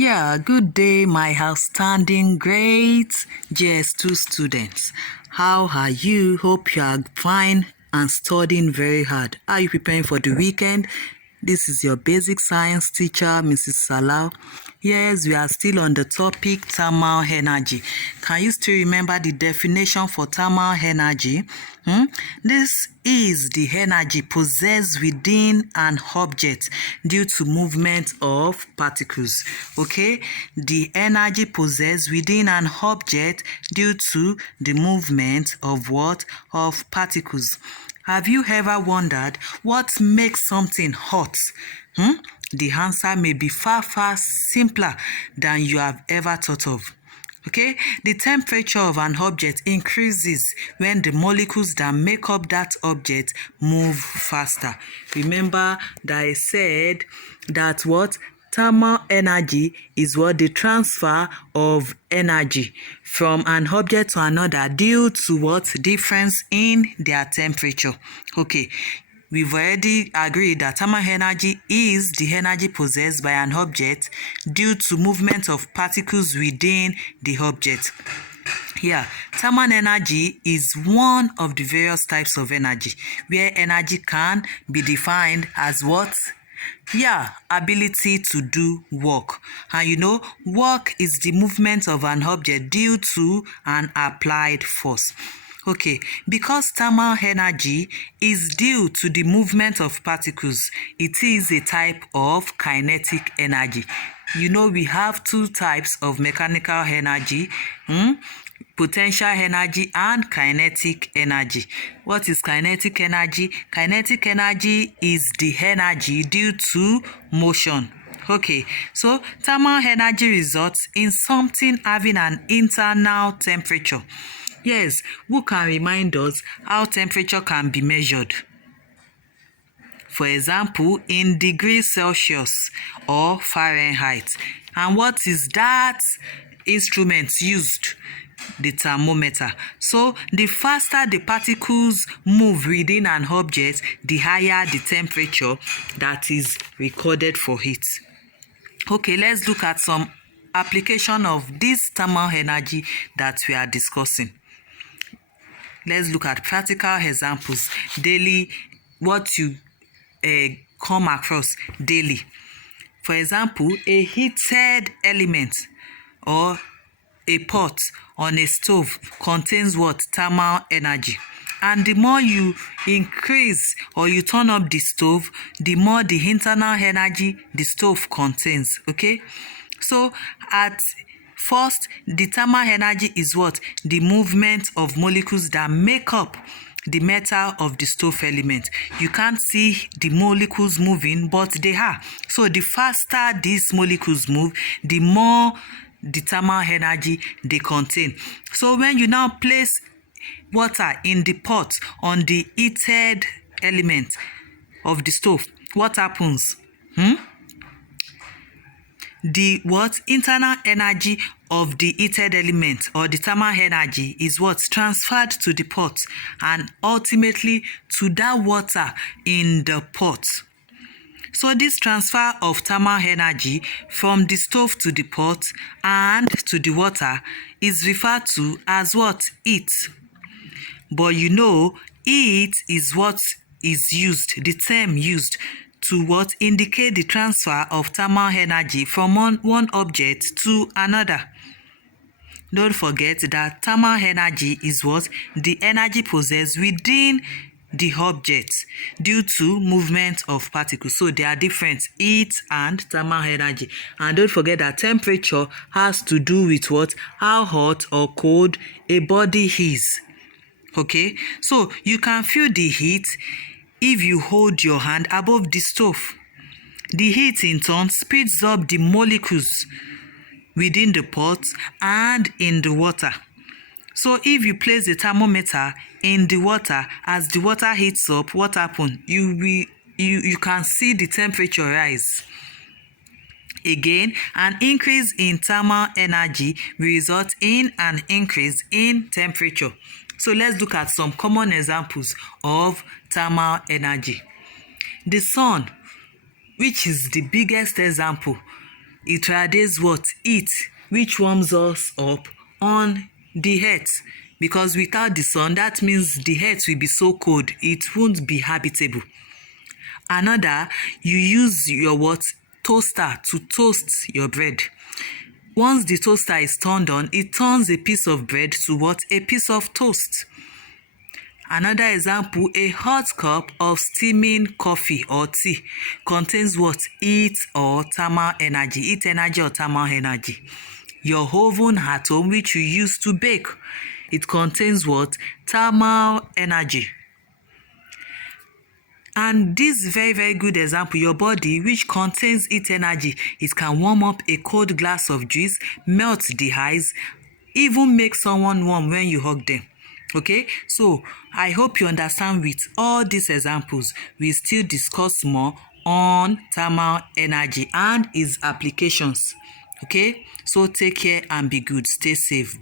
Yeah, good day, my outstanding great GS2 students. How are you? Hope you are fine and studying very hard. Are you preparing for the weekend? This is your basic science teacher, Mrs. Salau. Yes, we are still on the topic thermal energy. Can you still remember the definition for thermal energy? This is the energy possessed within an object due to movement of particles. Okay, the energy possessed within an object due to the movement of what? Of particles. Have you ever wondered what makes something hot? The answer may be far, far simpler than you have ever thought of. Okay, the temperature of an object increases when the molecules that make up that object move faster. Remember that I said that what? Thermal energy is what? The transfer of energy from an object to another due to what? Difference in their temperature. Okay, we've already agreed that thermal energy is the energy possessed by an object due to movement of particles within the object. Yeah, thermal energy is one of the various types of energy where energy can be defined as what? Yeah, ability to do work. And work is the movement of an object due to an applied force. Okay, because thermal energy is due to the movement of particles, it is a type of kinetic energy. We have two types of mechanical energy, potential energy and kinetic energy. What is kinetic energy? Kinetic energy is the energy due to motion. Okay, so thermal energy results in something having an internal temperature. Yes, who can remind us how temperature can be measured? For example, in degrees Celsius or Fahrenheit. And what is that instrument used? The thermometer. So the faster the particles move within an object, the higher the temperature that is recorded for it. Okay, let's look at some application of this thermal energy that we are discussing. Let's look at practical examples. Daily, what you come across daily. For example, a heated element or a pot on a stove contains what? Thermal energy. And the more you increase or you turn up the stove, the more the internal energy the stove contains. Okay, so at first, the thermal energy is what? The movement of molecules that make up the metal of the stove element. You can't see the molecules moving, but they are. So the faster these molecules move, the more the thermal energy they contain. So when you now place water in the pot on the heated element of the stove, what happens? The internal energy of the heated element or the thermal energy is transferred to the pot and ultimately to that water in the pot. So this transfer of thermal energy from the stove to the pot and to the water is referred to as what? Heat. But heat is what is used, the term used to indicate the transfer of thermal energy from one object to another. Don't forget that thermal energy is the energy possessed within the object due to movement of particles. So they are different, heat and thermal energy. And don't forget that temperature has to do with how hot or cold a body is. Okay, so you can feel the heat if you hold your hand above the stove. The heat in turn speeds up the molecules within the pot and in the water. So if you place the thermometer in the water, as the water heats up, what happens? You can see the temperature rise. Again, an increase in thermal energy will result in an increase in temperature. So let's look at some common examples of thermal energy. The sun, which is the biggest example, It radiates what? Heat, which warms us up on the earth. Because without the sun, that means the earth will be so cold, it won't be habitable. Another, you use your what? Toaster to toast your bread. Once the toaster is turned on, it turns a piece of bread to what? A piece of toast. Another example, a hot cup of steaming coffee or tea contains what? Heat or thermal energy. Heat energy or thermal energy. Your oven at home, which you use to bake, it contains what? Thermal energy. And this very, very good example, your body, which contains heat energy, it can warm up a cold glass of juice, melt the ice, even make someone warm when you hug them. Okay, so I hope you understand. With all these examples, we still discuss more on thermal energy and its applications. Okay, so take care and be good. Stay safe.